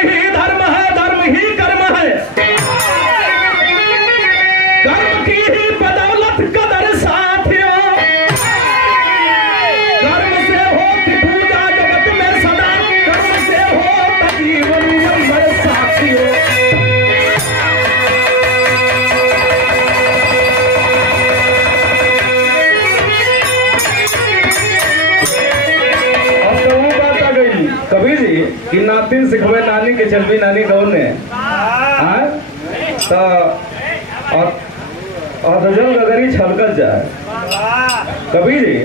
ही धर्म है, धर्म ही कर्म है। कर्म की ही बदौलत कदर साथियों, कर्म से होती पूजा जगत में सदा, कर्म से होता जीवन अमर साथियों। कबीर जी कि नातिन सिखवे नानी के चलवी नानी कौन है तो अधजल गगरी छलकत जाए। कबीर जी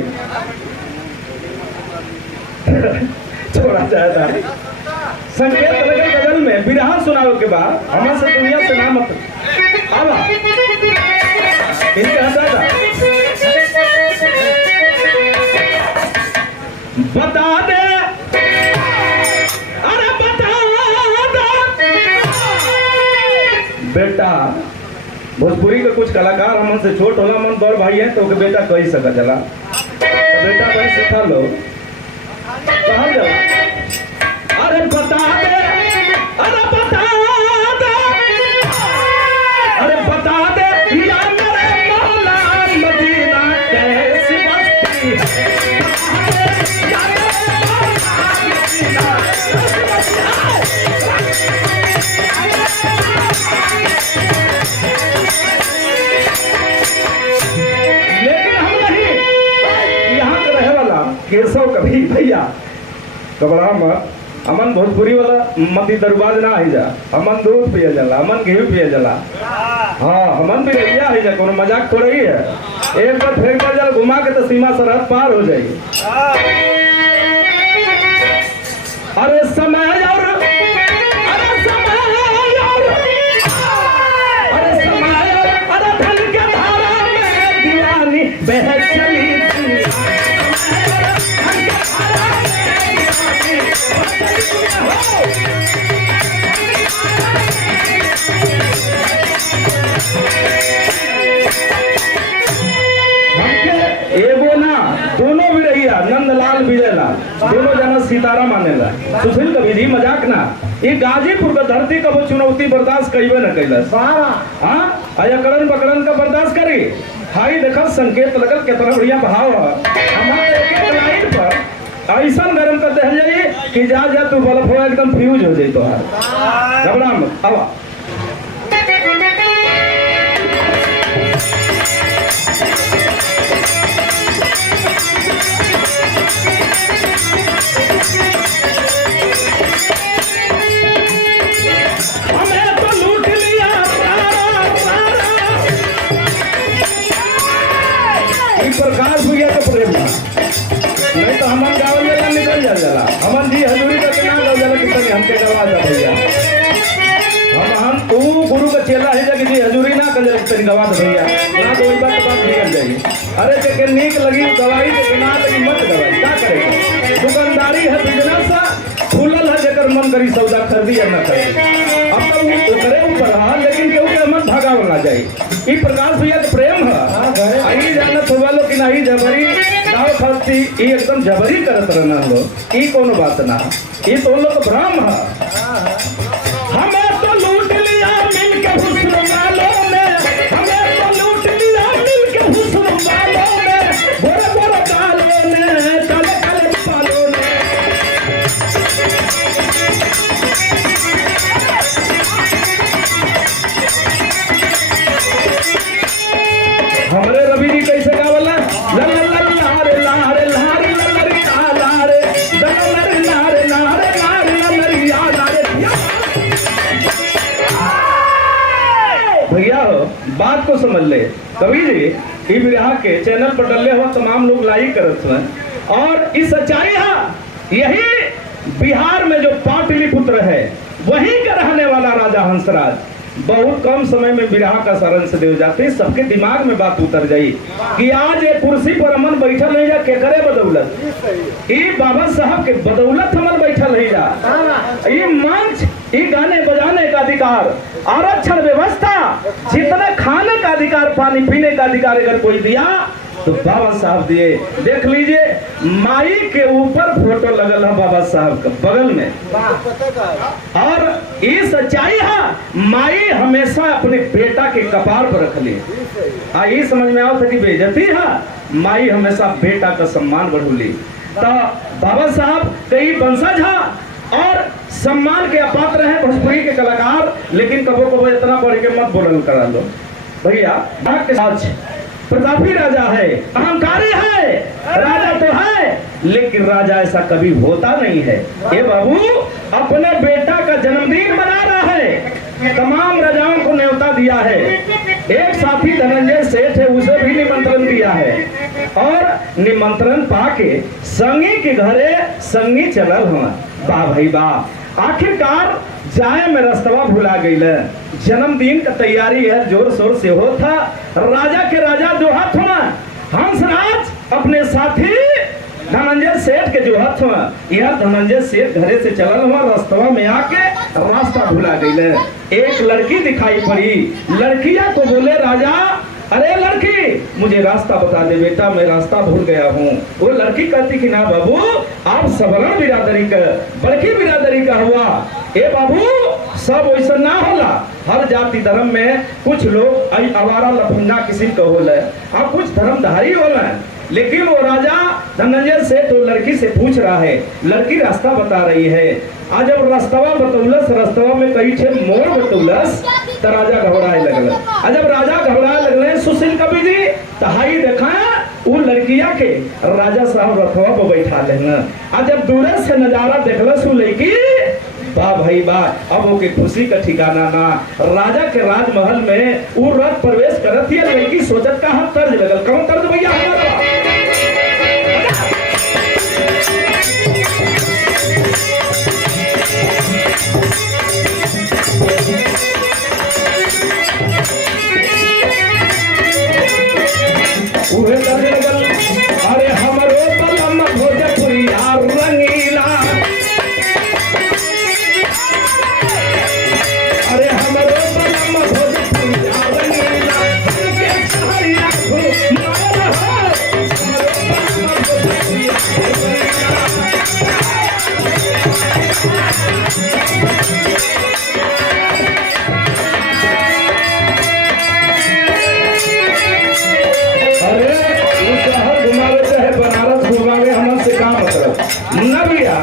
छोड़ा चाहता संकेत लगल गजल में बिरहा सुनाओ के बाद हमारे से दुनिया से नाम आवा इनके हटाता बता दे बेटा। भोजपुरी के कुछ कलाकार हमन से छोट होला मन बड़ भाई है तो के बेटा कही सका चला तो बेटा कहीं सिखा लो कहा जला। अरे बता दे, अरे बता दे, अरे बता दे या मेरे मौला मदीना कैसी बस्ती है। केशव कभी भैया घबरा मत, अमन भोजपुरी वाला मती दरबाज ना ही जा, अमन दूध पिया जला, अमन घी पिया जला। हाँ हमन भी रहिया ही जा, कोनो मजाक थोड़ा ही है। एक बार फेंक बार जल घुमा के तो सीमा सरहद पार हो जाएगी। अरे समय और अरे समय और अरे समय और अरे धन के धारा में दीवानी बह चली थी। एगो ना दोनों भी रहिया नंदलाल विजयलाल दोनों जना सितारा मानेला। सुशील कभी जी मजाक ना, ये गाजीपुर का धरती का वो चुनौती बर्दाश्त कईबे न कैलस। हाँ अयकड़न बकड़न का बर्दाश्त करी। हाई देखा संकेत लगल कितना बढ़िया भाव है। हमारे एक एक लाइन पर ऐसा गरम कर दे जाइए कि जा जा तू बल्ब हो एकदम फ्यूज हो जाए। तो घबरा मत आवा। प्रकाश भैया तो प्रेम नहीं तो हमन गावल जला निकल जा जला। हमन जी हजूरी करके ना गाव जला कितने हमके गवा जा भैया। हम तू गुरु का चेला है जब जी हजूरी ना कर जला कितने गवा दे भैया ना तो वही बात निकल जाएगी। अरे के नीक लगी दवाई के ना लगी मत दवाई क्या करेगा। दुकानदारी है बिजनेस खुलल है जकर मन करी सौदा खरीदी या न खरीदी। अब तो करे ऊपर हाँ लेकिन केहू के मन भागावल ना जाए। ई प्रकाश भैया के प्रेम है आई जानत हो वालो कि नहीं जबरी गाँव खर्ची ई एकदम जबरी करत रहना लो। ई कोनो बात ना, ई तो लोग भ्रम है। हमें तो लूट लिया मिल के हुस्न वालों ने, हमें तो लूट लिया मिल के हुस्न वालों ने, गोरे गोरे कालों ने, काले काले बालों ने। हमरे रवि जी कैसे गावला भैया हो बात को समझ ले। कबीर जी ई बिरहा के चैनल पर डले हो तमाम लोग लाइक करत हैं और इस सच्चाई है यही बिहार में जो पाटलिपुत्र है वहीं का रहने वाला राजा हंसराज बहुत कम समय में बिरहा का सारंश दे जाते सबके दिमाग में बात उतर जाई कि आज ये कुर्सी पर अमन बैठल नहीं जा के करे बदौलत ये बाबा साहब के बदौलत हमन बैठल नहीं जा। ये मंच ये गाने बजाने का अधिकार आरक्षण व्यवस्था जितने खाने का अधिकार पानी पीने का अधिकार अगर कोई दिया तो बाबा साहब दिए। देख लीजिए माई के ऊपर फोटो लगल है बाबा साहब का बगल में, और ये सच्चाई है माई हमेशा अपने बेटा के कपार पर रख ली। ये समझ में आओ था कि बेइज्जती है, माई हमेशा बेटा का सम्मान बढ़ोली। तो बाबा साहब कई वंशज है और सम्मान के अपात्र हैं भोजपुरी के कलाकार, लेकिन कबो कबो इतना बढ़ के मत बोलल करा लो भैया। प्रतापी राजा है, अहंकारी है, राजा तो है, लेकिन राजा ऐसा कभी होता नहीं है। ये बाबू अपने बेटा का जन्मदिन मना रहा है, तमाम राजाओं को न्योता दिया है। एक साथी धनंजय सेठ है, उसे भी निमंत्रण दिया है, और निमंत्रण पाके संगी के घरे संगी चलल हम। वाह भाई वाह, आखिरकार जाए में रास्तवा भुला गई। जन्मदिन का तैयारी है जोर शोर से हो था। राजा के राजा जो हाथ हुआ हंसराज अपने साथी धनंजय सेठ के जो हाथ हुआ, यह धनंजय सेठ घरे से चलल हुआ, रास्तवा में आके रास्ता भुला गई। एक लड़की दिखाई पड़ी, लड़किया को बोले राजा, अरे लड़की मुझे रास्ता बता दे बेटा, मैं रास्ता भूल गया हूँ। वो लड़की कहती कि ना बाबू आप सवर्ण बिरादरी का, बड़की बिरादरी का हुआ। ए बाबू सब वैसा ना होला, हर जाति धर्म में कुछ लोग आवारा लफंगा किसी को होला और कुछ धर्मधारी होला। लेकिन वो राजा धनंजय से तो लड़की से पूछ रहा है, लड़की रास्ता बता रही है। आज जब रास्तवा बतौलस, रास्तवा में कई छे मोड़ बतौलस, तो राजा घबराए लगल। जब राजा घबराए लगले सुशील कवि जी तहाई देखा वो लड़किया के राजा साहब रथवा पर बैठा लेना। जब दूर से नजारा देखलस वो लड़की, वाह भाई वाह, अब ओके खुशी का ठिकाना ना। राजा के राजमहल में वो रथ प्रवेश करत ही लड़की सोचत का हम तर्ज लगल, कौन तर्ज भैया हमारा? अरे हमरो बलम भोजपुरिया रंगीला, अरे हमरो बलम भोजपुरिया रंगीला, के सहारिया को मार है, हमरो बलम भोजपुरिया ना भैया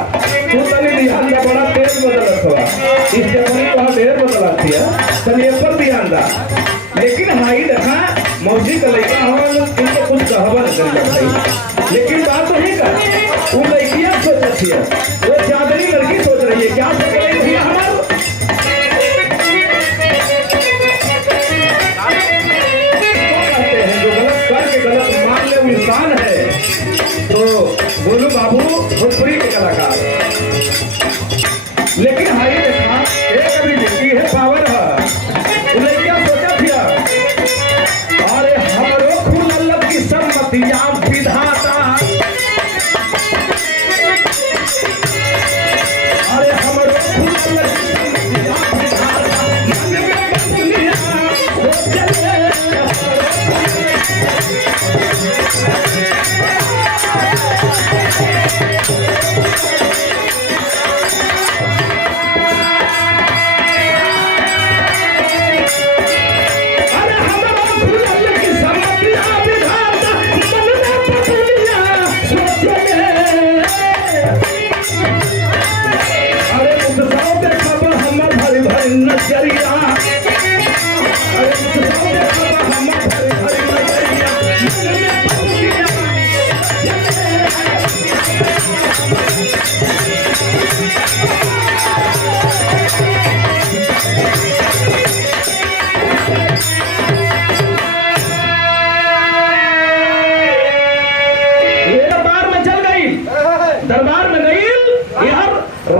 तू तनी ध्यान दा, बड़ा तेज बदलत हुआ इससे बड़ी वहाँ देर बदलत है, तनी पर ध्यान दा। लेकिन हाई देखा मौसी का लड़का हमारे इनको कुछ कहवा नहीं कर, लेकिन बात तो नहीं कर, वो लड़कियां सोचती है, वो चांदनी लड़की सोच रही है, क्या सोच रही है हमारे कहते हैं जो गलत करके गलत मान ले वो इंसान है। तो बोलू बाबू भोजपुरी के कलाकार, लेकिन हाई देखा एक अभी लिखी है पावर है, लड़कियां सोचा थिया, अरे हमरो खुलल की सम्मतिया विधाता, अरे हमरो खुलल की सम्मतिया विधाता, मन में बंदिया सोचले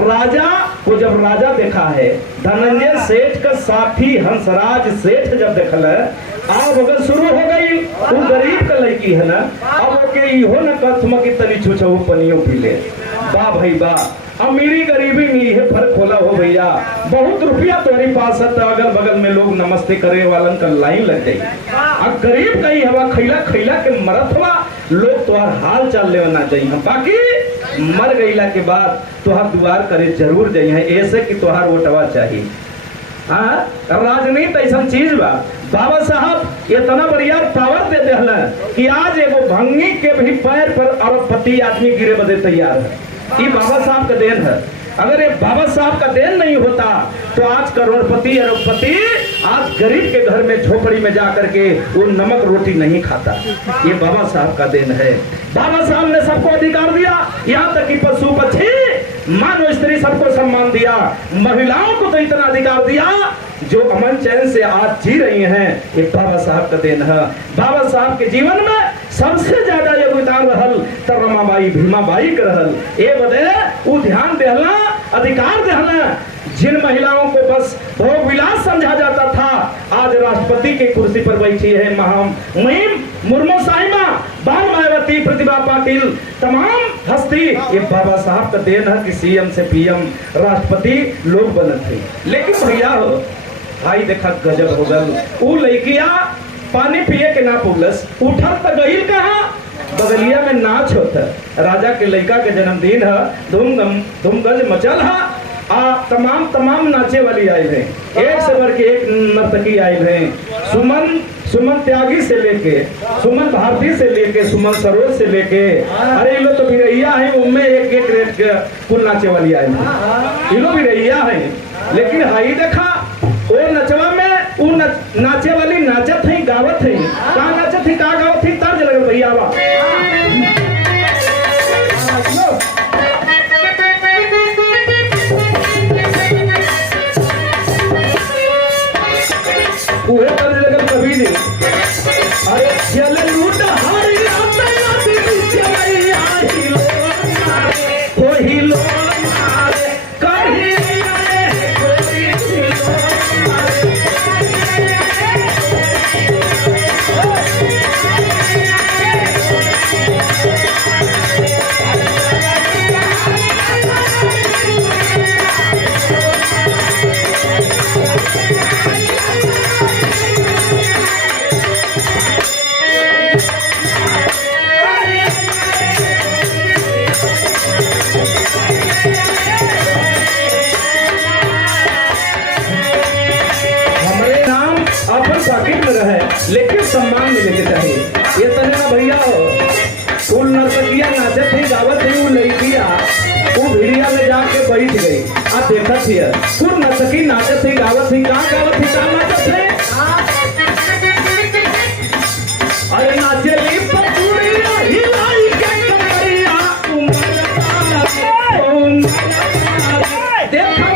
राजा को जब राजा देखा है, धनंजय सेठ का साथी हंसराज सेठ जब देखल, अब अगर शुरू हो गई वो गरीब का लड़की है ना, अब ओके इहो न कथम की तनी छुछहु पनियो पी ले। वाह भाई वाह, अमीरी गरीबी में यह फर्क होला हो भैया। बहुत रुपया तुम्हारे पास है तो अगल बगल में लोग नमस्ते करे वालन का लाइन लग गई। अब गरीब कहीं हवा खैला खैला के मरत हुआ लोग तुम्हार हाल चाल लेना चाहिए, बाकी मर गईला के बाद तुहार दुआर करे जरूर जाइए, ऐसे कि तुहार वोटवा चाहिए। हाँ, राजनीति ऐसा चीज बा। बाबा साहब इतना बढ़िया पावर दे दिला कि आज एगो भंगी के भी पैर पर अरबपति आदमी गिरे बदे तैयार है। ये बाबा साहब का देन है। अगर ये बाबा साहब का देन नहीं होता तो आज करोड़पति अरबपति आज गरीब के घर में झोपड़ी में जा करके वो नमक रोटी नहीं खाता। ये बाबा साहब का देन है। बाबा साहब ने सबको अधिकार दिया, यहाँ तक कि पशु पक्षी मानव स्त्री सबको सम्मान दिया। महिलाओं को तो इतना अधिकार दिया जो अमन चैन से आज जी रही हैं, ये बाबा साहब का देन है। बाबा साहब के जीवन में सबसे ज्यादा योगदान रहल तो रमाबाई भीमाबाई के रहल। ए बदे वो ध्यान देहला, अधिकार देहला। जिन महिलाओं को बस भोग विलास समझा जाता था आज राष्ट्रपति की कुर्सी पर बैठी है मुहिम मुर्मू साहिबा, बाल मायावती, प्रतिभा पाटिल, तमाम हस्ती ये बाबा साहब का देन है कि सीएम से पीएम राष्ट्रपति लोग बनते थे। लेकिन भैया हो भाई देखा गजब हो गल, वो लड़किया पानी पिए के ना पुलस उठल तो गईल कहा बगलिया में नाच होता। राजा के लड़का के जन्मदिन है, धूमगंज मचल है। तमाम नाचे वाली आए हैं, एक से बढ़ के एक नर्तकी आए हैं। सुमन त्यागी से लेके सुमन भारती से लेके सुमन सरोज से लेके अरे ये लोग तो बिरैया है, उनमें एक एक रेट के कुल नाचे वाली आए हैं। ये लोग बिरैया है, लेकिन हाई देखा वो नचवा में वो नाचे वाली नाचत है, गावत है। कहाँ नाचत है, कहाँ गावत है, तर्ज लगल भैया बा। वो तर्ज लगल कभी नहीं। अरे चल लूट हरी कोई लो लेकिन सम्मान मिले के चाहिए। ये तने भैया हो फूल नर्तकिया नाचत थी गावत थी, वो लड़किया वो भिड़िया में जाके बैठ गई। आप देखत थी फूल नर्तकी नाचत थी गावत थी, कहाँ गावत थी, कहाँ नाचत थे। अरे नाचे ली पचुड़िया हिलाई के कमरिया देखा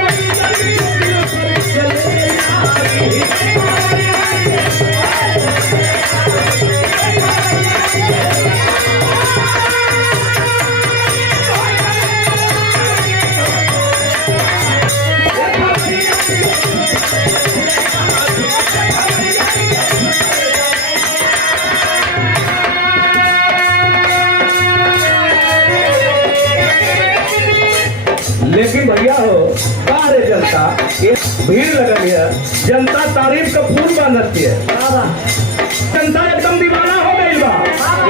लेकिन भैया हो बाहर जनता ये भीड़ लगल है, जनता तारीफ का फूल बांधती है। जनता एकदम दीवाना हो गई बा,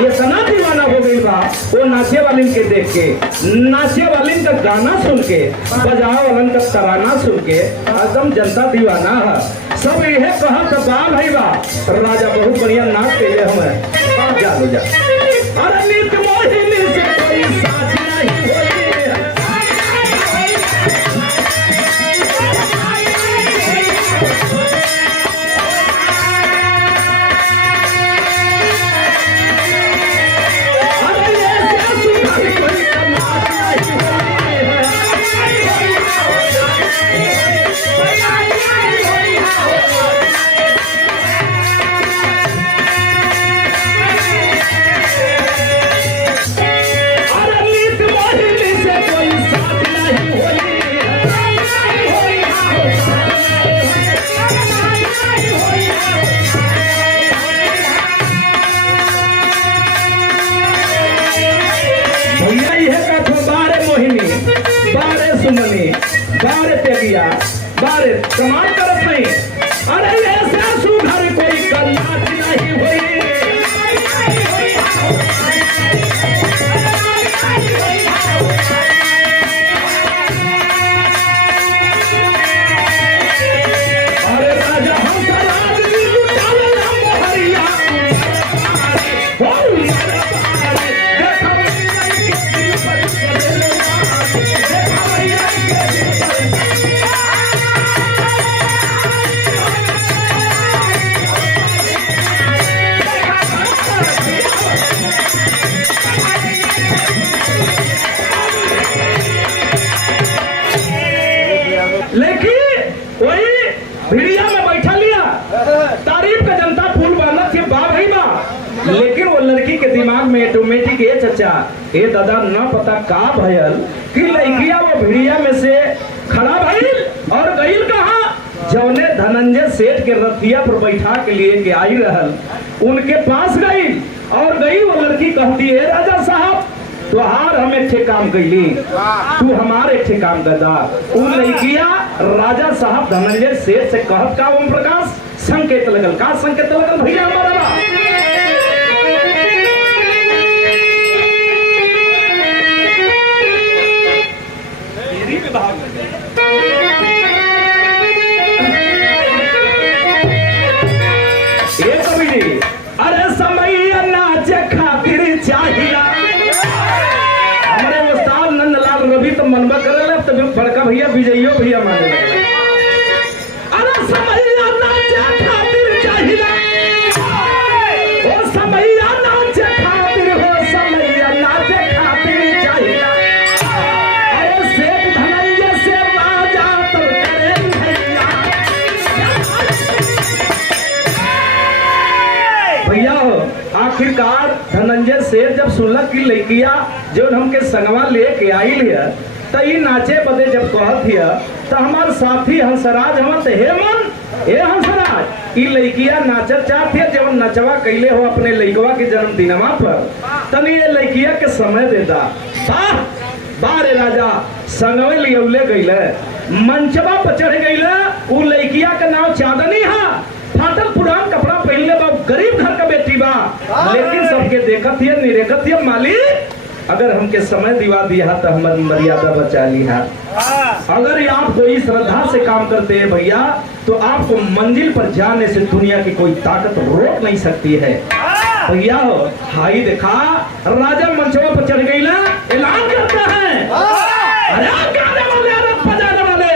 ये सना दीवाना हो गई बा। वो नाचे वालिन के देख के, नाचे वालिन का गाना सुन के, बजाओ वालन का तराना सुन के एकदम जनता दीवाना है। सब यह कहा तो बा भाई बा राजा बहुत बढ़िया नाच के लिए हमें जा लो जा। अरे नित मोहिनी से कोई साथ नहीं होई कोई बारे समाज करत नहीं। अरे ऐसा सुधर कोई कन्या नहीं हुई। अरे राजा हम राज लुटावे मोहरिया लेकिन वही भिड़िया में बैठा लिया तारीफ का जनता फूल बांधा थी बा भाई बा। लेकिन वो लड़की के दिमाग में ऑटोमेटिक ये चचा ये दादा न पता का भयल कि लड़किया वो भिड़िया में से खड़ा भइल और गईल कहा जौने धनंजय सेठ के रथिया पर बैठा के लिए के आई रहल उनके पास गई और गई। वो लड़की कहती है राजा साहब तुहार हम एक काम कैली तू हमारे एक काम करदा। उन लड़किया राजा साहब धनंजय सेठ से कहत का ओम प्रकाश संकेत लगल का संकेत लगल भैया हमारा अरे समय नाच खातिर चाहिए हमारे उस्ताद नंदलाल रवि तो मनबा करे तब बड़का भैया विजयो भैया माने लगे। अरे समय नाच खातिर चाहिए ओ समय नाच खातिर हो समय नाच खातिर चाहिए। अरे सेठ धनंजय से राजा तो करे भैया भैया हो। आखिरकार धनंजय सेठ जब सुनलक की लड़किया जो हमके संगवा लेके आई लिया तो ये नाचे बदे जब कहत हिया तो हमार साथी हंसराज हम हे मन हे हंसराज ये लड़किया नाचत चाहती है जब नचवा कैले हो अपने लड़कवा के जन्मदिनवा पर तब ये लड़किया के समय देता बारे राजा संगवे लियौले गईले मंचवा पर चढ़ गईले। उ लड़किया का नाम चांदनी हा फाटल पुरान कपड़ा पहनले बा गरीब घर का बेटी बा लेकिन सबके देखत हिय निरेखत हिय मालिक अगर हमके समय दिवा दिया तो हमारी मर्यादा बचा ली है। अगर आप कोई श्रद्धा से काम करते हैं भैया तो आपको मंजिल पर जाने से दुनिया की कोई ताकत रोक नहीं सकती है। भैया हो हाई देखा राजा मंचवा पर चढ़ गई ना ऐलान करता है अरे गाने वाले अरे बजाने वाले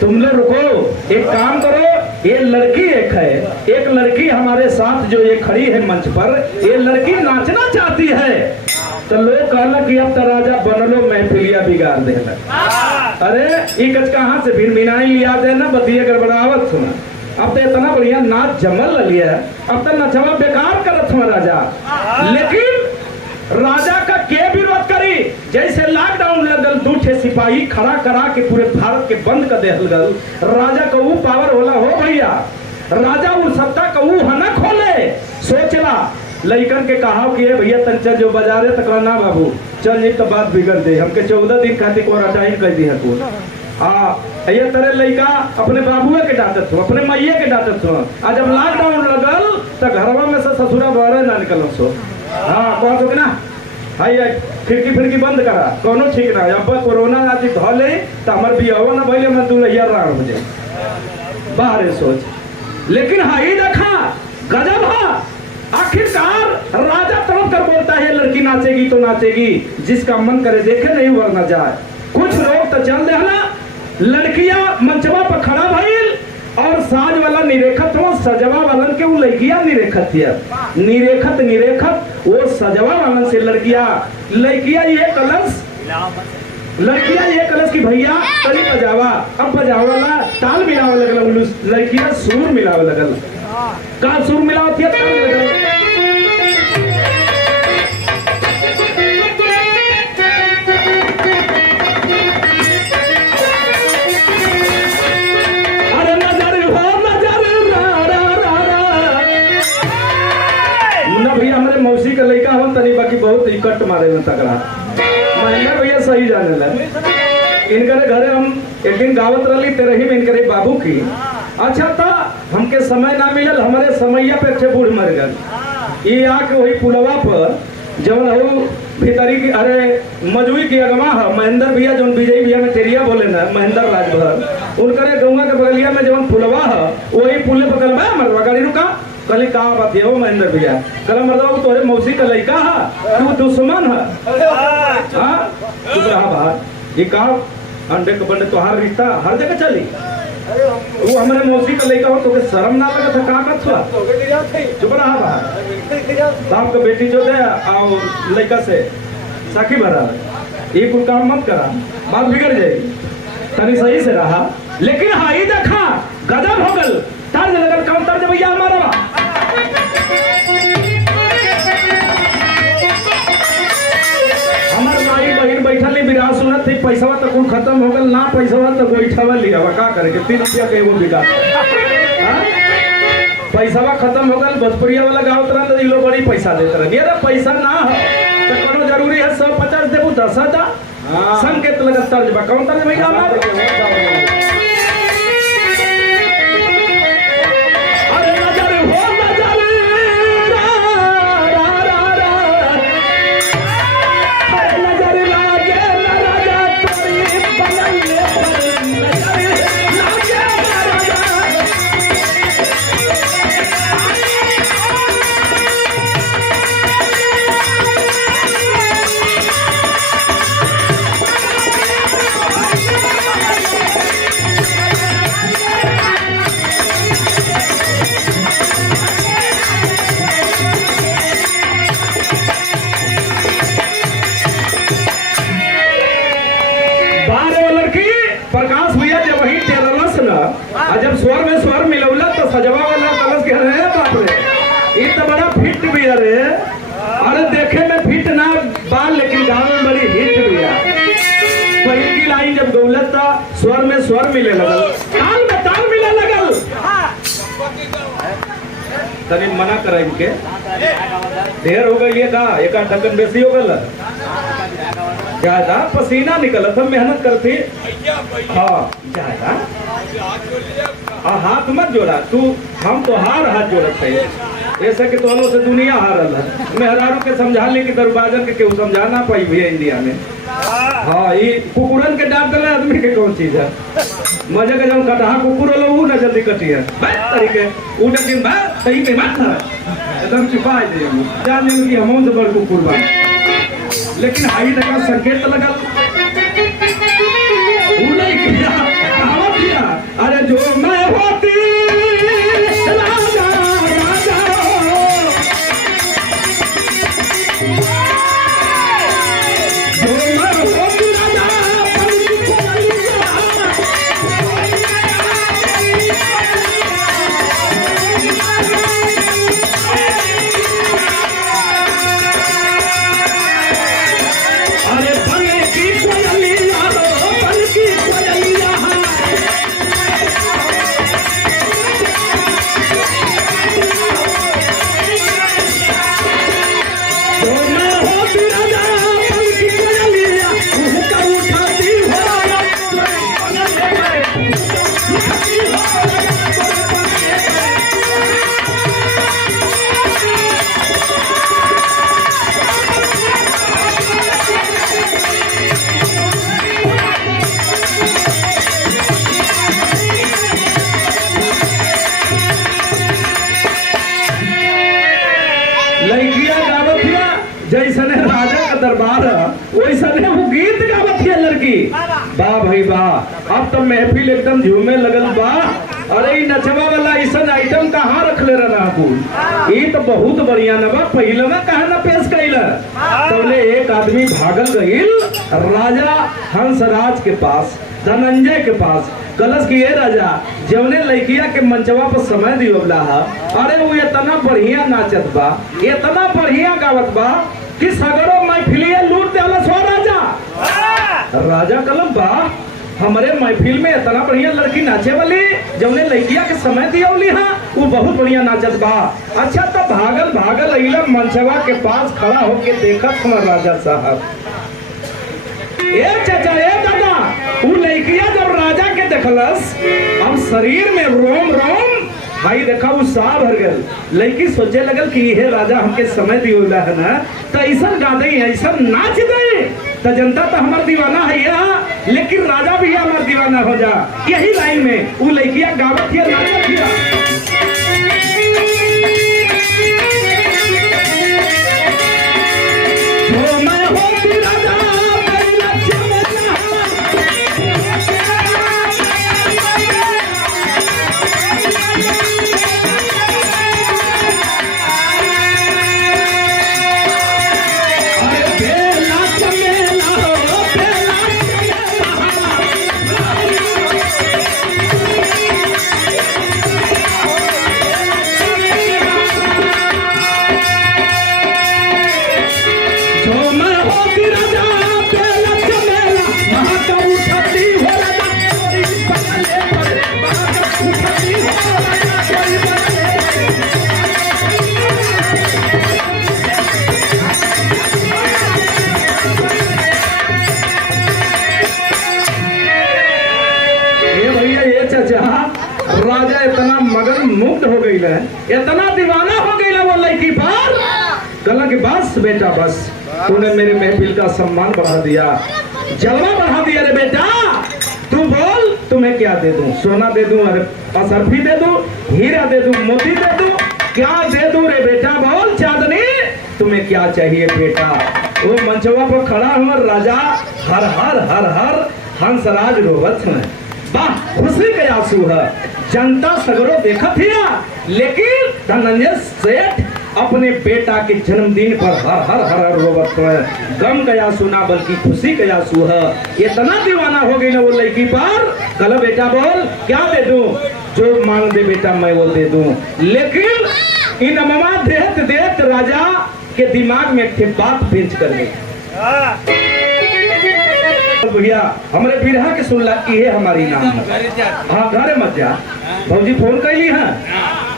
तुम लोग रुको एक काम करो। ये लड़की एक लड़की हमारे साथ जो ये खड़ी है मंच पर ये लड़की नाचना चाहती है तो लोग कहला कि अब तो राजा बनलो महफिलिया बिगाड़ दे। अरे ये कच कहाँ से फिर मीनाई लिया दे ना बतिया गड़बड़ावत सुना। अब तो इतना बढ़िया नाच जमल लिया अब तो नचवा बेकार करत हुआ राजा। लेकिन राजा का के विरोध करी जैसे लॉकडाउन लगल दूठे सिपाही खड़ा करा के पूरे भारत के बंद कर देहल गल। राजा का वो पावर होला हो भैया राजा वो सत्ता का वो हना खोले सोचला लइकन के कहा कि भैया तंचल जो बाजारे तक ना बाबू चल नहीं तो बात बिगड़ दे हमके 14 दिन खातिर क्वारंटाइन कर दी है तू ये तरह लड़का अपने बाबुए के डांटत हो अपने मैये के डांटत हो। आज जब लॉकडाउन लगल तो घरवा में से ससुरा बाहर ना निकल सो हाँ कह दो ना हाई खिड़की बंद करा कोनो ठीक ना अब कोरोना आज धले तो हमार बियाहो ना भइले मैं दुलैया राण हो जाए बाहर सोच। लेकिन हाई देखा गजब है आखिरकार राजा तड़प कर बोलता है लड़की नाचेगी तो नाचेगी जिसका मन करे देखे नहीं वरना जाए। कुछ लोग तो चल देना लड़कियां मंचवा पर खड़ा भइल और साज वाला निरेखत हो सजवा वालन के वो लड़कियां निरेखत है निरेखत वो सजवा वालन से लड़कियां ये कलश की भैया तनी बजावा अब बजावा वाला ताल मिलावे लगल लड़कियां सुर मिलावे लगल का सुर मिलावती है ताल लगल। मौसी का लड़का हो तनी बाकी बहुत इकट्ठ मारे में तगड़ा महिला भैया सही जाने लगे इनकरे घरे हम एक दिन गावत रही तेरही में इनकरे बाबू की। अच्छा था हमके समय ना मिलल, हमारे समैया पे अच्छे बूढ़ मर गए। ये आके वही पुलवा पर जवन हो भीतरी की अरे मजूई की अगवा है महेंद्र भैया जवन विजय भैया में तेरिया बोले ना महेंद्र राजभर उनकरे गौवा के बगलिया में जवन पुलवा है वही पुल पर कल मरवा गाड़ी रुका कल कहा बात है वो महेंद्र भैया कल मरवा तोरे मौसी का लड़का है तू दुश्मन है। हाँ चुप रहा बाहर ये कहा अंडे के बंडे तोहार रिश्ता हर जगह चली वो हमारे मौसी का लड़का हो तो शर्म ना लगा था कहा कर चुप रहा बाहर साहब का बेटी जो दे आओ लड़का से साखी भरा ये कुछ काम मत करा बात बिगड़ जाएगी तनी सही से रहा। लेकिन हाँ ही देखा गजब हो गल तर्ज लगल कम तर्ज भैया हमारा हमार माई बहन बैठल नहीं बिराह सुनत थी पैसा तो कुल खत्म हो गल ना पैसा तो गोईठा लिया का करे के 3 रुपया के एगो बिका पैसा खत्म हो गल भोजपुरिया वाला गाँव तरह लो बड़ी पैसा देते रहे मेरा पैसा ना है तो कोनो जरूरी है 150 देबू 10,000 संकेत लगा तर्ज बा कौन तर्ज भैया हमार जब स्वर में स्वर मिलौला तो सजवा वाला कलश कह रहे हैं बाप रे ये तो बड़ा फिट भी अरे अरे देखे में फिट ना बाल लेकिन गाँव में बड़ी हिट भी है। पहली की लाइन जब गौलत था स्वर में स्वर मिले लगल ताल में ताल मिले लगल तनी मना करा इनके ढेर हो गई का एक ढक्कन बेसी हो गल ज्यादा पसीना निकल था मेहनत करती हाँ ज्यादा हाथ मत जोड़ा तू हम तो हाथ जोड़त है ऐसा कि दोनों से दुनिया हारल है मेहरारू के समझा ले कि दरवाजन के केहू समझा ना पाई भैया इंडिया में। हाँ ये कुकुरन के डांट दिला आदमी के कौन चीज है मजे के जब कटहा कुकुर लो वो ना जल्दी कटी है तरीके वो दिन बात सही पे मत एकदम छुपा दे जान कि हम से बड़ कुकुर बा लेकिन हाई तक संकेत लगा अरे जो मैं होती राजा राजा जो मैं होती राजा अरे बन की कोयलिया बन की कोयलिया जैसने राजा का दरबार वैसने वो गीत गावत है लड़की वाह भाई वाह अब तो महफिल एकदम झूमे लगल बा। अरे नचवा वाला ऐसा आइटम कहाँ रख ले रहा आप ये तो बहुत बढ़िया न बा पहले में कहा ना पेश कैला तबले एक आदमी भागल गईल राजा हंसराज के पास धनंजय के पास कलश की ये राजा जवने लड़किया के मंचवा पर समय दियोला है अरे वो इतना बढ़िया नाचत बा इतना बढ़िया गावत बा कि सगरो महफिलिया लूट देला सो राजा राजा कलम बा हमारे महफिल में इतना बढ़िया लड़की नाचे वाली जवने लड़किया के समय दियोली है वो बहुत बढ़िया नाचत बा। अच्छा तो भागल भागल अइला मंचवा के पास खड़ा होके देखत हमार राजा साहब ए चाचा ए दादा देखलस अब शरीर में रोम रोम भाई देखा उत्साह भर गल। लड़की सोचे लगल कि यह राजा हमके समय दियोला है ना, तो ऐसा गा दई ऐसा नाच दई तो जनता तो हमार दीवाना है या, लेकिन राजा भी हमार दीवाना हो जा। यही लाइन में वो लड़कियां गावत हिया नाचत हिया। राजा इतना मगन मुग्ध हो गई है, इतना दीवाना हो गई है वो लड़की पर, कहला कि बस बेटा बस, तूने मेरे महफिल का सम्मान बढ़ा दिया, जलवा बढ़ा दिया रे बेटा। तू बोल तुम्हें क्या दे दूं? सोना दे दूं, अरे असरफी दे दूं, हीरा दे दूं, मोती दे दूं, क्या दे दूं रे बेटा? बोल चांदनी तुम्हें क्या चाहिए बेटा? वो मंचवा पर खड़ा हुआ राजा हर हर हर हर हंसराज रोवत है, वाह खुशी के आंसू है। जनता सगरो देखत हिया, लेकिन धनंजय सेठ अपने बेटा के जन्मदिन पर हर हर हर हर रोवत है। गम का आंसू ना बल्कि खुशी का आंसू है। इतना दीवाना हो गई ना वो लड़की पर, कल बेटा बोल क्या दे दूं? जो मांग दे बेटा मैं वो दे दूं। लेकिन इन अम्मा देत देत राजा के दिमाग में एक बात पेंच कर गई। भैया हमारे बिरहा के सुनला ये हमारी नाम है। हाँ घरे मत जा भौजी फोन कैली है,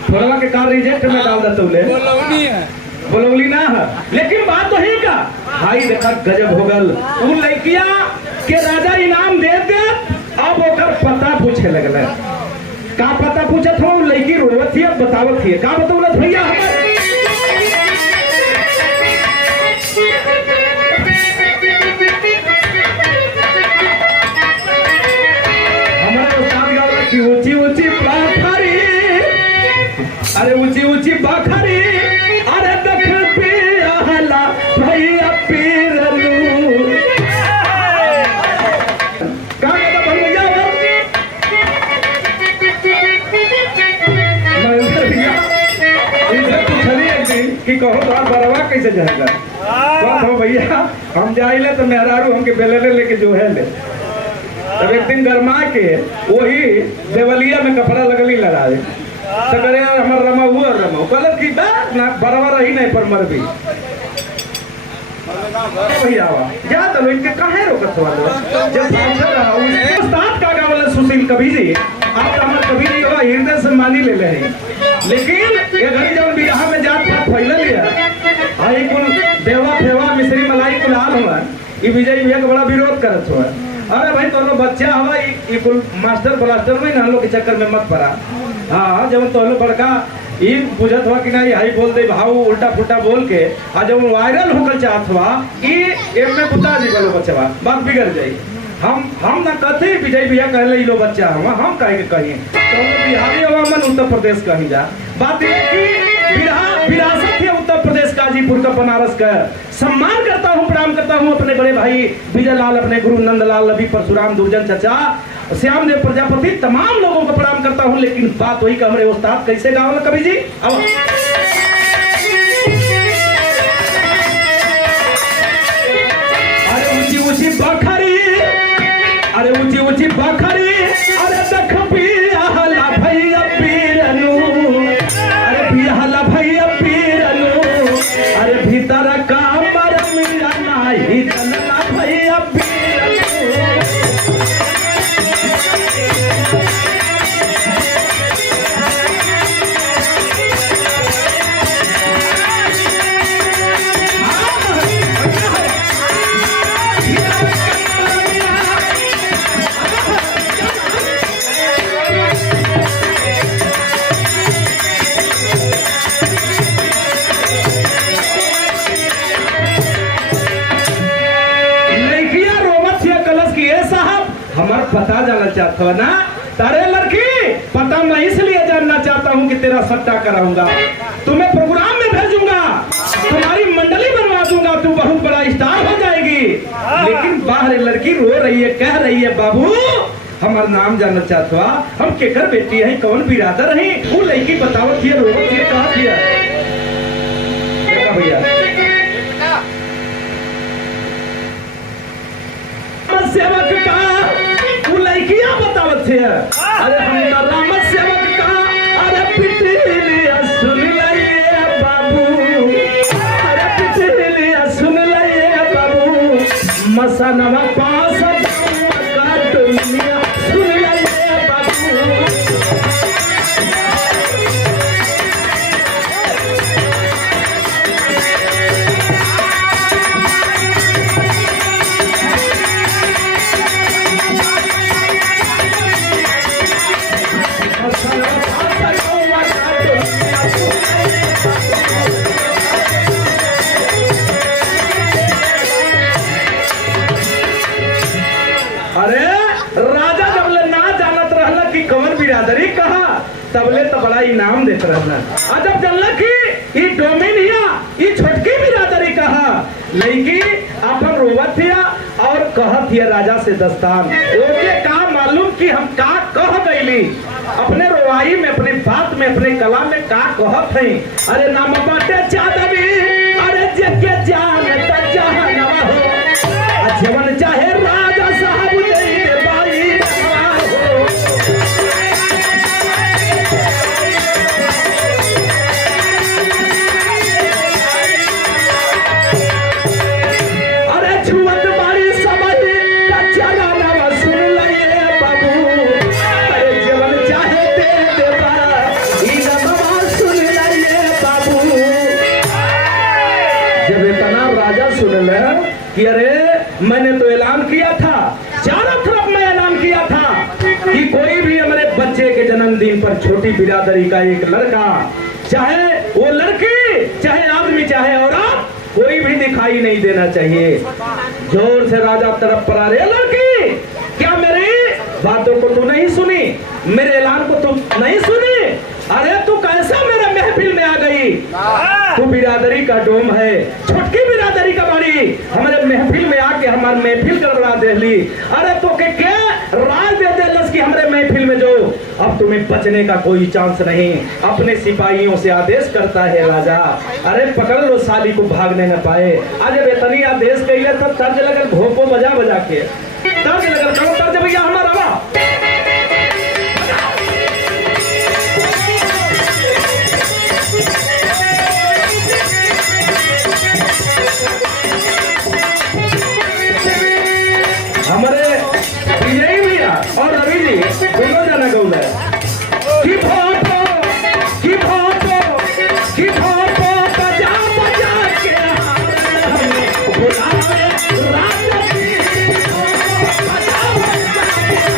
फोनवा के कार रिजेक्ट में डाल देते बोलौली ना है, लेकिन बात तो ही का भाई देखा गजब हो गल। उन लड़किया के राजा इनाम दे दे, अब ओकर पता पूछे लगल। का पता पूछत हो? लड़की रोवत थी, अब बतावत थी का बतौलत भैया ऊंची ऊंची बाखरी, अरे ऊंची ऊंची बाखरी, अरे देख पियाला भैया पीरलू का भैया इनसे पूछली एक दिन कि कहो तो बरवा कैसे जाएगा? तो भैया हम जाइले तो मेहरारू हमके बेले लेके जो है ले। तब एक दिन गरमा के वही देवलिया में कपड़ा लगली लड़ाए, तो करे हमार रमा हुआ रमा कहल कि ना बराबर रही नहीं पर मर भी भैया जा तो इनके काहे रोकत वालो जब उस्ताद का गावल सुशील कवि जी, आप तो हमारे कवि जी हो हृदय से मानी ले ले, लेकिन ये घड़ी जब बिरहा में जात पात फैल लिया आई कुल देवा फेवा मिश्री मलाई कुल हाल हुआ, ये विजय भैया का बड़ा विरोध करत हुआ। अरे भाई दोनों बच्चा हवा ये मास्टर ब्लास्टर में ना लोग के चक्कर में मत पड़ा। हाँ जब तो बड़का ये बुझत हुआ कि नहीं हाई बोल दे भाव उल्टा फुल्टा बोल के, आज जब वायरल होकर चाहत हुआ ये में बुता जी बोलो बच्चा बात बिगड़ जाये। हम ना कहते विजय भैया कहले लो बच्चा हम कहे के कहीं तो बिहारी हवा मन उत्तर प्रदेश कहीं जा। बात ये कि विरासत है उत्तर प्रदेश गाजीपुर का बनारस का। सम्मान करता हूँ प्रणाम करता हूँ अपने बड़े भाई विजय लाल, अपने गुरु नंदलाल, रवि परशुराम, दुर्जन चचा, श्याम देव प्रजापति, तमाम लोगों को प्रणाम करता हूँ। लेकिन बात वही का हमारे उस्ताद कैसे गावल कवि जी अब अरे ऊंची ऊंची बखरी, अरे ऊंची ऊंची बखरी, अरे देख पियाला भैया पीरनु, अरे पियाला भैया पीरनु, अरे भीतर का मर मिला नाही जनला भैया पीरनु। चाहता हो ना? तारे लड़की पता मैं इसलिए जानना चाहता हूँ कि तेरा सट्टा कराऊंगा, तुम्हें प्रोग्राम में भेजूंगा, तुम्हारी मंडली बनवा दूंगा, तू बहुत बड़ा स्टार हो जाएगी। लेकिन बाहर लड़की रो रही है, कह रही है बाबू हमार नाम जानना चाहता, हम केकर बेटी है, कौन बिरादर है? वो लड़की बतावत है, रोवत है, कहा भैया सेवक का वो लड़कियां बतावत है, अरे हम राम सेवक का, अरे पिटलिया सुन लिया बाबू, अरे पिटलिया सुन लिया बाबू, मसनवा पास का दुनिया सुन लिया बाबू। अरे राजा जबले ना जानत रहला कि कौन बिरादरी कहा, तबले तो बड़ा इनाम देत रहला। और जब जानला कि ई डोमिनिया ई छोटकी बिरादरी कहा, लड़की अपन रोवत हिया और कहत हिया राजा से दस्तान, ओके का मालूम कि हम का कह गईली, अपने रोवाई में, अपने बात में, अपने कला में का कहत है। अरे नाम बाटे चादवी, अरे जगे जान त जहानवा हो, जीवन चाहे राजा साहब दे बाई हो। अरे छुअत बारी समझी कच्चा गाना सुन लिये बाबू, अरे जीवन चाहे दे बा ई नवा सुन लिये बाबू। जब इतना राजा सुन ले कि अरे मैंने तो ऐलान किया था, चारों तरफ मैं ऐलान किया था कि कोई भी हमारे बच्चे के जन्मदिन पर छोटी बिरादरी का एक लड़का, चाहे वो लड़की, चाहे आदमी, चाहे औरत, कोई भी दिखाई नहीं देना चाहिए। जोर से राजा तरफ पर आ रहे, लड़की क्या मेरी बातों को तू नहीं सुनी, मेरे ऐलान को तू नहीं सुनी? अरे तू कैसा मेरे महफिल में आ गई? तू बिरादरी का डोम है, छोटकी बिरादरी का बाड़ी हमारे महफिल में आके हमारे महफिल गड़बड़ा देली। अरे तो के क्या राज दे देलस कि हमारे महफिल में जो, अब तुम्हें बचने का कोई चांस नहीं। अपने सिपाहियों से आदेश करता है राजा, अरे पकड़ लो साली को, भागने न पाए। आज वेतनी आदेश कैले तब तर्ज लगल भोपो बजा बजा के, तर्ज लगल करो तर्ज भैया हमारा हमारे विजयी भैया और रवि जी दोनों जना गौल है कि फोटो कि फोटो कि फोटो बजा बजा के बुलावे राजा की, बजा बजा के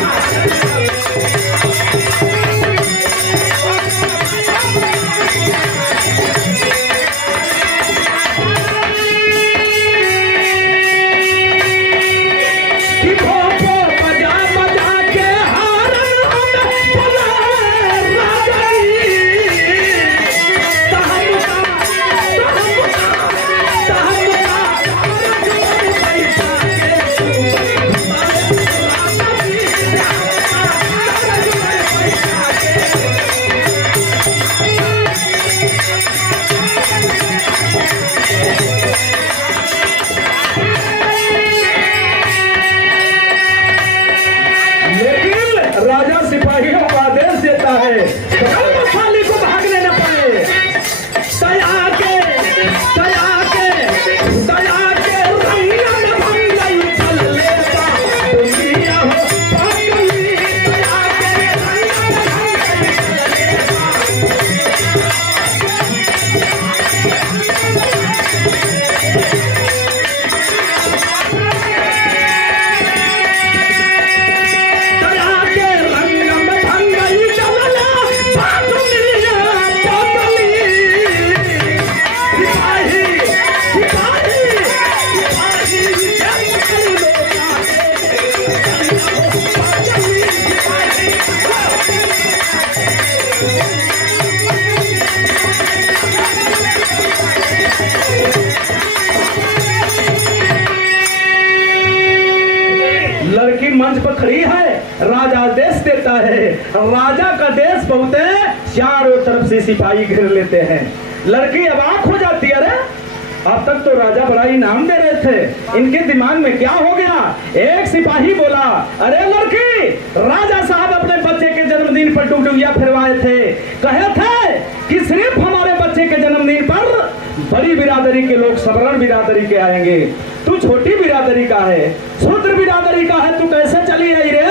राजा का देश पहुंचे, चारों तरफ से सिपाही घेर लेते हैं। लड़की अवाक हो जाती है, अरे अब तक तो राजा बड़ा इनाम दे रहे थे, इनके दिमाग में क्या हो गया। एक सिपाही बोला, अरे लड़की, राजा साहब अपने बच्चे के जन्मदिन पर डुगडुगिया फिरवाए थे, कहे थे कि सिर्फ हमारे बच्चे के जन्मदिन पर बड़ी बिरादरी के लोग सवर्ण बिरादरी के आएंगे, तू छोटी बिरादरी का है, शूद्र बिरादरी का है, तू कैसे चली आई रे।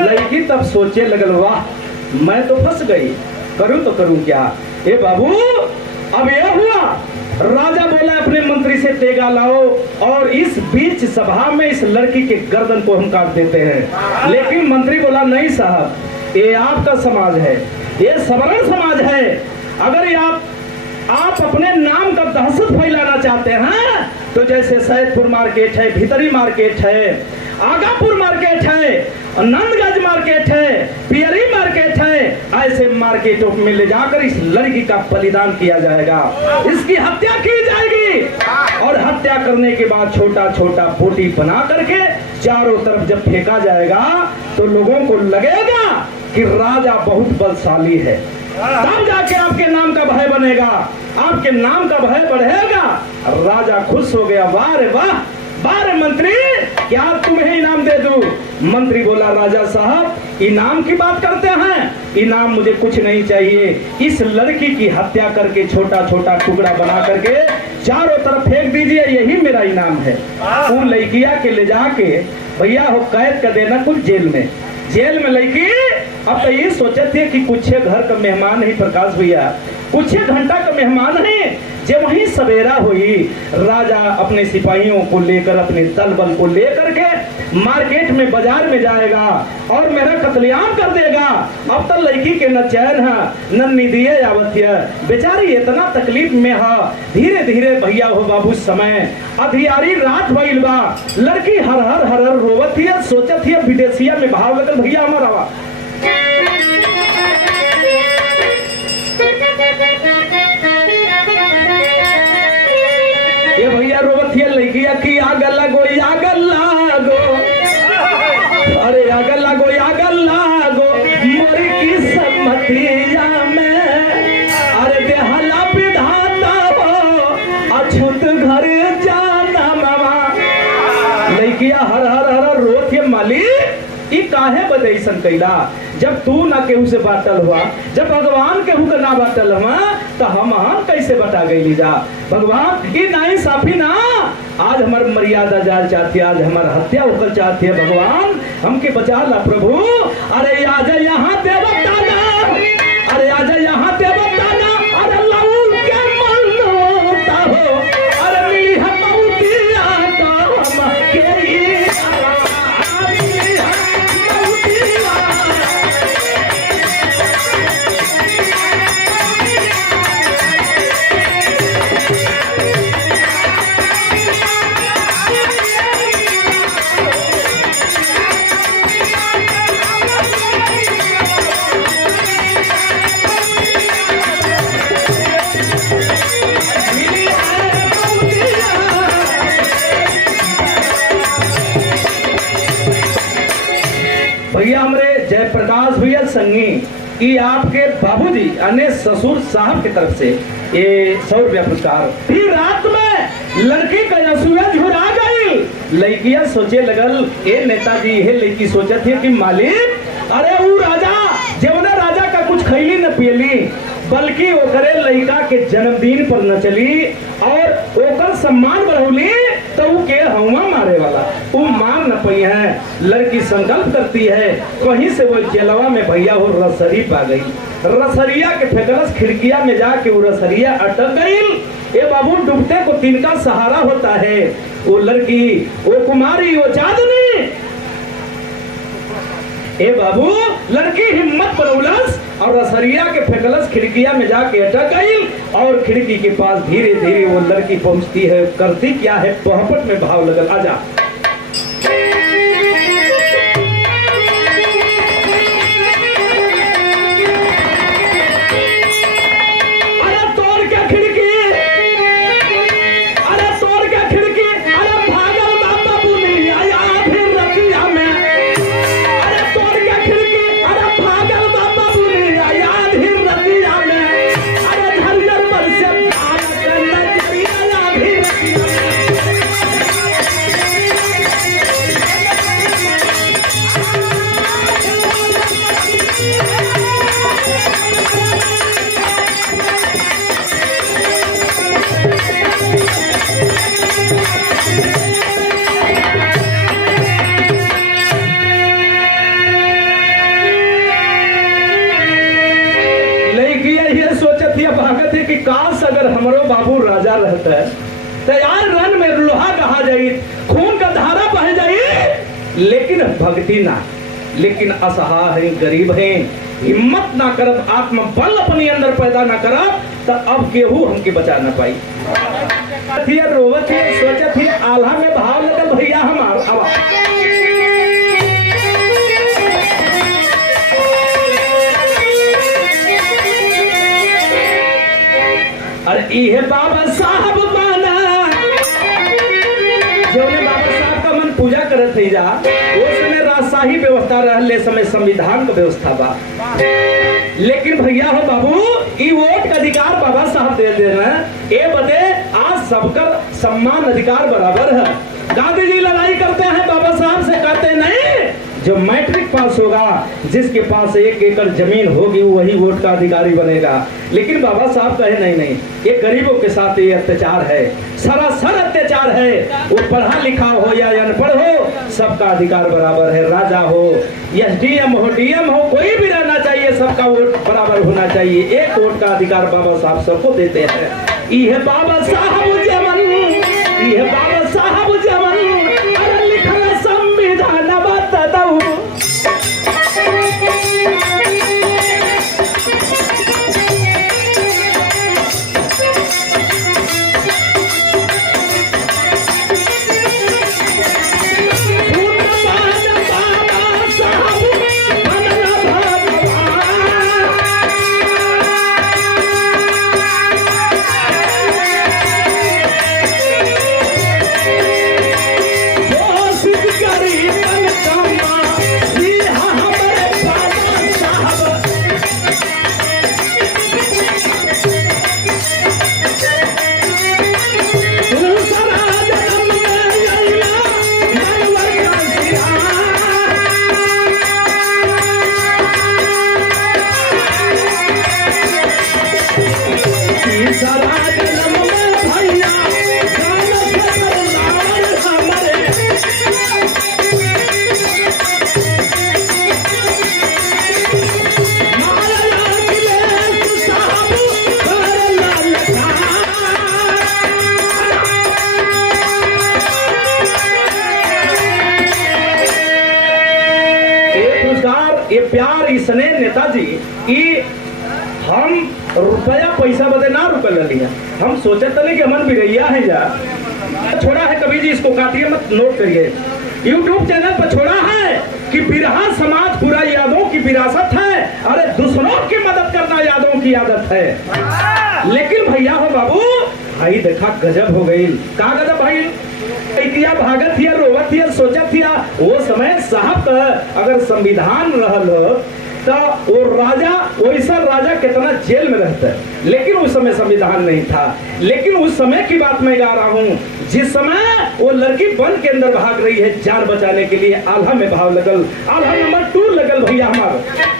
लड़की तब सोचे लगल, वाह मैं तो फंस गई, करूं तो करूं क्या। ए बाबू, अब यह हुआ, राजा बोला अपने मंत्री से तेगा लाओ और इस बीच सभा में इस लड़की के गर्दन को हम काट देते हैं। लेकिन मंत्री बोला, नहीं साहब, ये आपका समाज है, ये सवर्ण समाज है, अगर आप अपने नाम का दहशत फैलाना चाहते हैं तो जैसे सैदपुर मार्केट है, भीतरी मार्केट है, आगापुर मार्केट है, नंदगंज मार्केट है, पियरी मार्केट है, ऐसे मार्केटों में ले जाकर इस लड़की का बलिदान किया जाएगा, इसकी हत्या की जाएगी और हत्या करने के बाद छोटा छोटा बोटी बना करके चारों तरफ जब फेंका जाएगा तो लोगों को लगेगा कि राजा बहुत बलशाली है, तब जाके आपके नाम का भय बनेगा, आपके नाम का भय बढ़ेगा। राजा खुश हो गया, वाह रे वाह, बारे मंत्री, क्या तुम्हें इनाम दे दूं। मंत्री बोला, राजा साहब इनाम की बात करते हैं, इनाम मुझे कुछ नहीं चाहिए, इस लड़की की हत्या करके छोटा छोटा टुकड़ा बना करके चारों तरफ फेंक दीजिए, यही मेरा इनाम है। वो लड़किया के ले जाके भैया हो कैद कर देना कुछ जेल में। जेल में लड़की अब तो ये सोचे थे कि कुछ घर का मेहमान ही प्रकाश भैया, कुछ घंटा का मेहमान है। जब वहीं सवेरा हुई, राजा अपने सिपाहियों को लेकर, अपने दल बल को लेकर के मार्केट में, बाजार में जाएगा और मेरा कत्लेआम कर देगा। अब तो लड़की के न चैन है न निदिये आवत है, बेचारी इतना तकलीफ में है। धीरे धीरे भैया हो बाबू समय अधियारी रात भइल बा, लड़की हर हर हर हर रोवत है, सोचत है विदेशिया में भाव लगल भैया हमारा। ये भैया रोवतिया लड़किया की आग लगो, आग लागो, अरे आग लगो, आग लागो मोरी की सम्मतिया में, अरे बेहला विधाता हो अछूत घर जाना मामा। लड़किया हर हर हर रोत मालिक, ई काहे बदैसन कैला, जब तू ना केहू से बाटल हुआ, जब भगवान केहू का ना बाटल हुआ तो हम कैसे बता गई जा। भगवान ये नहीं साफी ना, आज हमार मर्यादा जाल चाहती है, आज हमार हत्या होकर चाहती है, भगवान हमके बचा ला प्रभु। अरे आजा यहाँ देवता ना, अरे आजा यहाँ देवता ना, अरे लहू के मनोता हो, अरे मिली हम मौतिया का हम के भैया हमरे जयप्रकाश भैया संगी ये आपके बाबूजी अने ससुर साहब की तरफ से ये 100 रुपया पुरस्कार। फिर रात में लड़की का नसूया झुरा गई, लड़किया सोचे लगल, ए नेताजी ये लड़की सोचा थी कि मालिक अरे वो राजा जवना राजा का कुछ खैली न पियली, बल्कि ओकरे लड़का के जन्मदिन पर न चली और ओकर सम्मान बढ़ौली तो वो के हवा मारे वाला वो मार न पई है। लड़की संकल्प करती है, कहीं से वो जेलवा में भैया हो रसरी पा गई, रसरिया के फेंकलस खिड़किया में जाके वो रसरिया अटक गई। ये बाबू डूबते को तिनका सहारा होता है, वो लड़की, वो कुमारी, वो चांदनी, ए बाबू लड़की हिम्मत बनौलस और रसरिया के फेंकलस खिड़किया में जाके अटक गई और खिड़की के पास धीरे धीरे वो लड़की पहुंचती है। करती क्या है, पोहपट में भाव लगल, आजा तैयार रहता है, तैयार रन में लोहा कहा जाई, खून का धारा बह जाई, लेकिन भक्ति ना, लेकिन असहाय है, गरीब है, हिम्मत ना करब, आत्मबल अपने अंदर पैदा ना करब, तो अब केहू हमके बचा ना पाई। रोवत थी, सोचत थी, आल्हा में भाव लगल भैया हमार अब अरे इहे बाबा साहब माना, जो ने बाबा साहब का मन पूजा करत थी जा, वो समय राजशाही व्यवस्था रहले, समय संविधान का व्यवस्था बा, लेकिन भैया हो बाबू ई वोट का अधिकार बाबा साहब दे देना, ए बदे आज सबका सम्मान अधिकार बराबर है। गांधी जी लड़ाई करते हैं, बाबा साहब से कहते नहीं, जो मैट्रिक पास होगा, जिसके पास 1 एकड़ जमीन होगी, वही वोट का अधिकारी बनेगा। लेकिन बाबा साहब कहे नहीं नहीं, ये गरीबों के साथ ये अत्याचार है, सरासर अत्याचार है, वो पढ़ा लिखा हो या अनपढ़ हो, सबका अधिकार बराबर है। राजा हो, एसडीएम हो, डीएम हो, कोई भी रहना चाहिए, सबका वोट बराबर होना चाहिए। एक वोट का अधिकार बाबा साहब सबको देते हैं। यह बाबा साहब जमन, यह बाबा साहब जमन लिखल संविधान बताऊ, ये प्यार इसने नेताजी कि हम रुपया पैसा बदे ना रुकल लिया, हम सोचे तले कि हमन बिरैया है जा छोड़ा है, कभी जी इसको काटिए मत, नोट करिए, यूट्यूब चैनल पर छोड़ा है कि बिरहा समाज पूरा यादों की विरासत है, अरे दुश्मनों की मदद करना यादों की आदत है। लेकिन भैया हो बाबू, भाई देखा गजब हो गई, का गजब भाई, किया भागत थिया, रोवत थिया, सोचत थिया, वो समय साहब का अगर संविधान रहल तो वो राजा, वैसा राजा कितना जेल में रहता है, लेकिन उस समय संविधान नहीं था। लेकिन उस समय की बात मैं गा रहा हूँ, जिस समय वो लड़की वन के अंदर भाग रही है जान बचाने के लिए, आल्हा में भाव लगल, आल्हा नंबर 2 लगल भैया हमारा।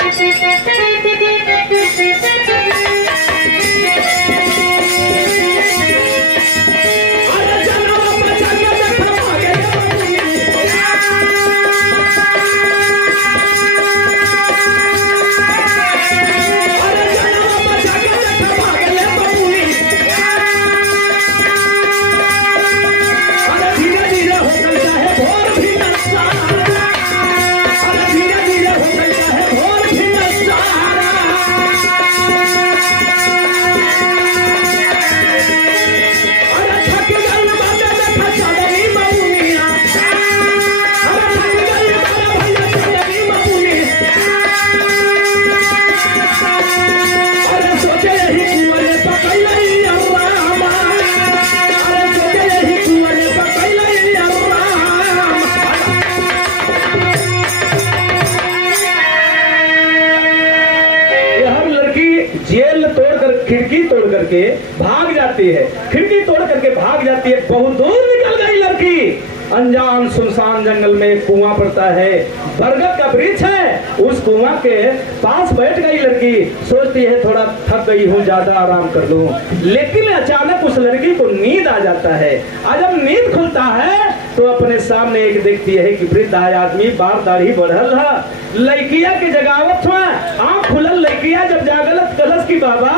खिड़की तोड़ करके भाग जाती है, खिड़की तोड़ करके भाग जाती है, बहुत दूर निकल गई लड़की, अनजान सुनसान जंगल में कुआं पड़ता है, बरगद का वृक्ष है, उस कुआं के पास बैठ गई लड़की, सोचती है थोड़ा थक गई हूँ, ज्यादा आराम कर लूं, लेकिन अचानक उस लड़की को नींद आ जाता है। आज जब नींद खुलता है तो अपने सामने एक देखती है कि वृद्ध आदमी, बाल दाढ़ी बढ़ल है, लड़किया के जगावत हुआ, आँख खुलल, लड़किया जब जागलत कलश की बाबा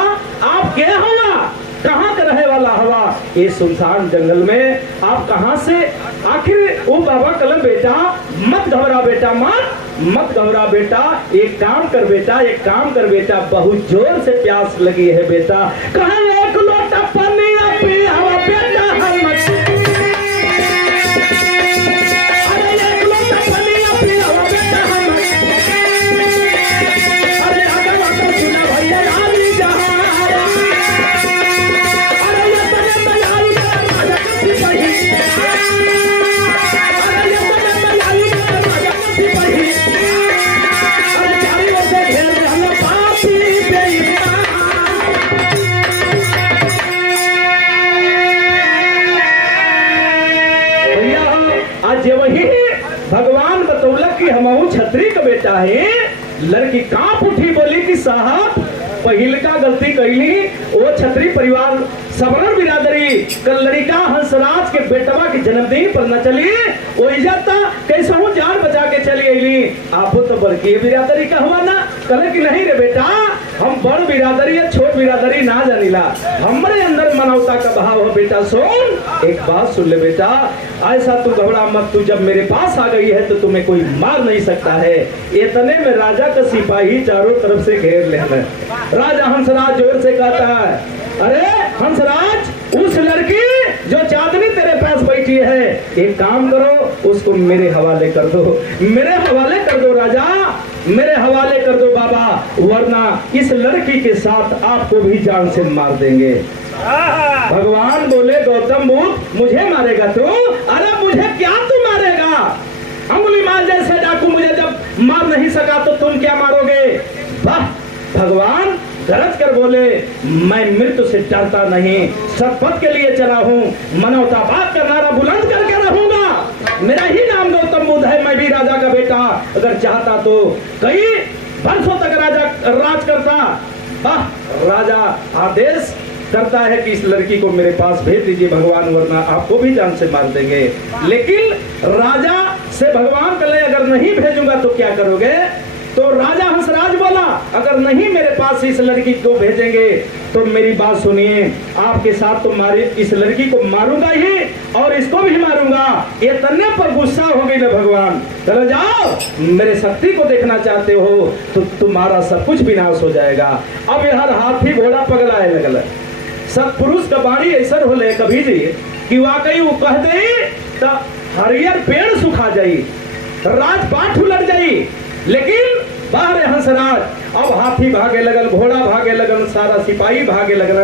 आप क्या हुआ, कहाँ का रहे वाला हवा, ये सुनसान जंगल में आप कहां से? आखिर वो बाबा कलम बेटा मत घबरा बेटा, मत घबरा बेटा, एक काम कर बेटा, एक काम कर बेटा, बहुत जोर से प्यास लगी है बेटा, कहा एक लोटा पानी पी हवा बेटा, अरे एक लोटा पानी पी हवा बेटा, अरे अगर अगर सुना भैया रानी जहां, अरे ये तने तैयारी कर राजा की बही, अरे ये तने तैयारी कर राजा की बही, अरे चारी ओर से घेर रहना पापी बेईमान। आज वही भगवान बतौलक कि हमहू छतरी का बेटा है। लड़की कांप उठी, बोली कि साहब पहिलका गलती कैली, वो छतरी परिवार सबरन बिरादरी कल लड़का हंसराज के बेटवा के जन्मदिन पर न चली, वो इज्जत कैसे हूँ जान बचा के चली अली। आप तो बड़की बिरादरी का हुआ ना? कहे कि नहीं रे बेटा, हम बड़ बिरादरी है, छोट बिरादरी ना जानिला, हमारे अंदर मानवता का भाव है बेटा। सुन एक बात सुन ले बेटा, ऐसा तू घबरा मत, तू जब मेरे पास आ गई है तो तुम्हें कोई मार नहीं सकता है। इतने में राजा का सिपाही चारों तरफ से घेर ले। राजा हंसराज जोर से कहता है, अरे हंसराज, उस लड़की जो चांदनी तेरे पास बैठी है, एक काम करो, उसको मेरे हवाले कर दो, मेरे हवाले कर दो राजा, मेरे हवाले कर दो बाबा, वरना इस लड़की के साथ आपको भी जान से मार देंगे। भगवान बोले, गौतम बुद्ध मुझे मारेगा तू? अरे मुझे क्या तू मारेगा? अंगुलीमाल जैसे डाकू मुझे जब मार नहीं सका तो तुम क्या मारोगे? वाह! भगवान गरज कर बोले, मैं मृत्यु से डरता नहीं, सतपथ के लिए चला हूँ, मानवतावाद का नारा बुलंद करके रहूंगा। मेरा ही नाम गौतम बुद्ध है, मैं भी राजा का बेटा, अगर चाहता तो कई वर्षों तक राजा राज करता। राजा आदेश करता है कि इस लड़की को मेरे पास भेज दीजिए भगवान, वरना आपको भी जान से मार देंगे। लेकिन राजा से भगवान कहे, अगर नहीं भेजूंगा तो क्या करोगे? तो राजा हंसराज बोला, अगर नहीं मेरे पास इस लड़की को भेजेंगे तो मेरी बात सुनिए, आपके साथ तो मारी इस लड़की को मारूंगा ही और इसको भी मारूंगा। ये तन्ने पर गुस्सा हो गई ना भगवान, चलो जाओ, मेरे शक्ति को देखना चाहते हो तो तुम्हारा सब कुछ विनाश हो जाएगा। अब यार हाथी घोड़ा पगलाए लगल, सत्पुरुष का बाणी ऐसा होले कभी जी कि वाकई वो कहते तो हरियर पेड़ सुखा जाई, राजपाट उलट जाई। लेकिन बाहर हंसराज, अब हाथी भागे लगल, घोड़ा भागे लगल, सारा सिपाही भागे लगल।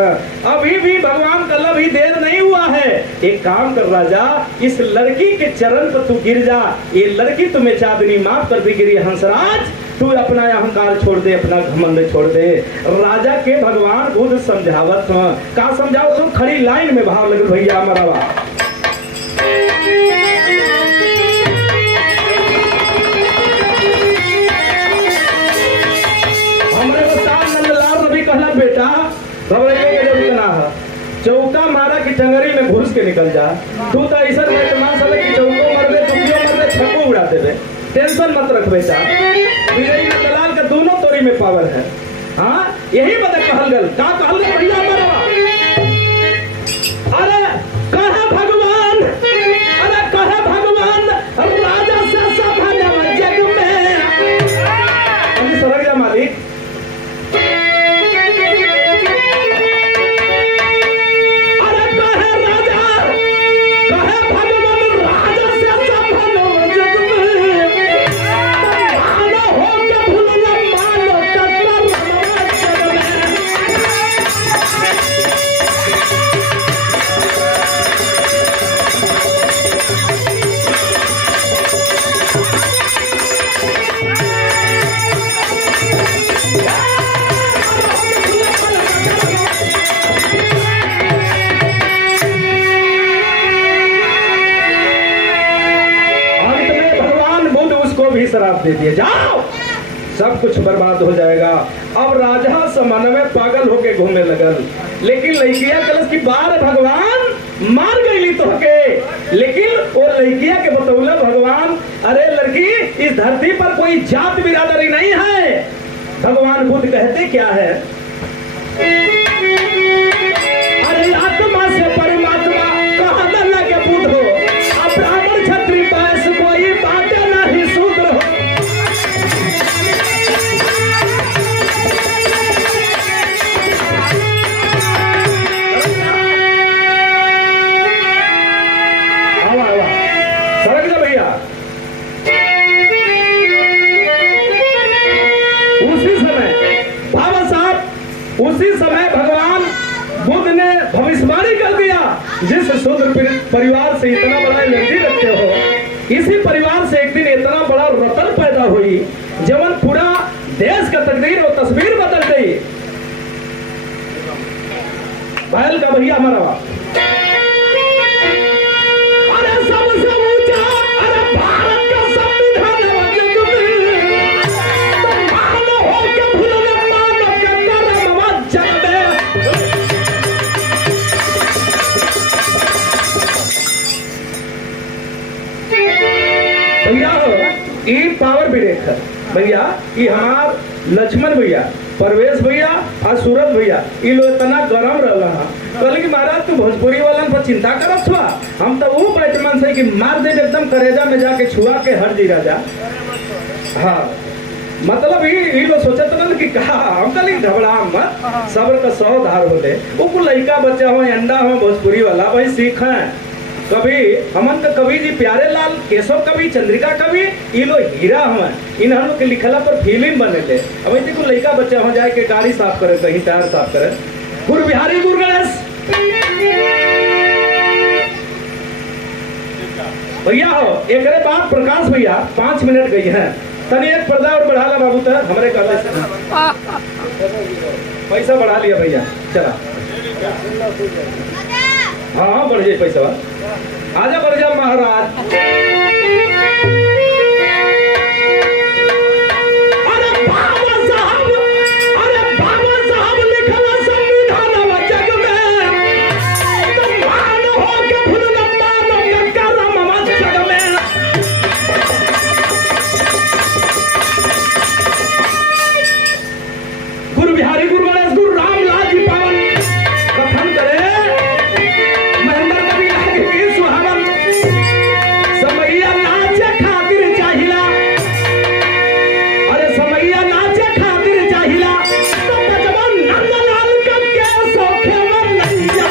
अभी भी भगवान का अभी देर नहीं हुआ है। एक काम कर राजा, इस लड़की के चरण पर तू गिर जा, ये लड़की तुम्हें चांदनी माफ कर दी। गिरी हंसराज, तू अपना अहंकार छोड़ दे, अपना घमंड छोड़ दे। राजा के भगवान खुद समझावत का समझाओ, तुम खड़ी लाइन में भाव लगल भैया हमारा। बेटा चौका मारा कि टंगरी में घुस के निकल जा, तू तो ऐसा चौको मर दे, तुमको मर दे, छक्को उड़ा दे, टेंशन मत रख बेटा, विजयी में दलाल का दोनों तोरी में पावर है। हाँ यही बता कहल गल का कहल गल भैया हमारा। अरे कहा भगवान, अरे कहा भगवान, राजा से सब जग में सरक जा मालिक। शराब दे दिए, जाओ सब कुछ बर्बाद हो जाएगा। अब राजा समन में पागल होके घूमने लगल, लेकिन लड़किया कलश की बार भगवान मार गई तो के, लेकिन वो लड़किया के बतौले भगवान, अरे लड़की इस धरती पर कोई जात बिरादरी नहीं है। भगवान बुद्ध कहते क्या है, अरे आत्मा से परमात्मा उसी समय भगवान बुद्ध ने भविष्यवाणी कर दिया, जिस शूद्र परिवार से इतना बड़ा एनर्जी रखते हो, इसी परिवार से एक दिन इतना बड़ा रतन पैदा हुई, जवन पूरा देश का तकदीर और तस्वीर बदल गई। बैल का भैया हमारा अरे सबसे ऊंचा, अरे भारत का संविधान भैया ये पावर ब्रेक है भैया। ये हमार लक्ष्मण भैया, परवेश भैया और सूरज भैया, ये लोग इतना गरम रहा कहले कि महाराज तू भोजपुरी वालन पर चिंता करत हुआ, हम तो वो बैटमैन से कि मार दे एकदम करेजा में जाके छुआ के हट जी राजा। हाँ मतलब ये लोग सोचत न कि कहा हम कहली घबरा मत, सब्र का 100 धार होते। वो कुल लड़का बच्चा हो अंडा हो भोजपुरी वाला भाई सीख है। कभी हमन का कवि जी प्यारे लाल केशव कवि, चंद्रिका कवि, ये लोग हीरा हुआ, इन हम लोग के लिखला पर फिल्म बने थे। अब ऐसे को लड़का बच्चा हो जाए के गाड़ी साफ करे, कहीं टायर साफ करे। गुरु बिहारी गुरु गणेश भैया हो। एक बात प्रकाश भैया 5 मिनट गई है, तनी एक पर्दा और बढ़ा ला बाबू तक हमारे पैसा बढ़ा लिया भैया। चला हाँ बढ़ जाए पैसा, आजा बढ़ जा महाराज। गुरु बिहारी गुरु गणेश गुरु रामलाल जी पावन कथन करे, महेंद्र कवि लागे सुहावन, समैया नाचे खातिर चाहिला, अरे समैया नाचे खातिर चाहिला, तो बचवन नंदलाल कब के सोखे मन नैया,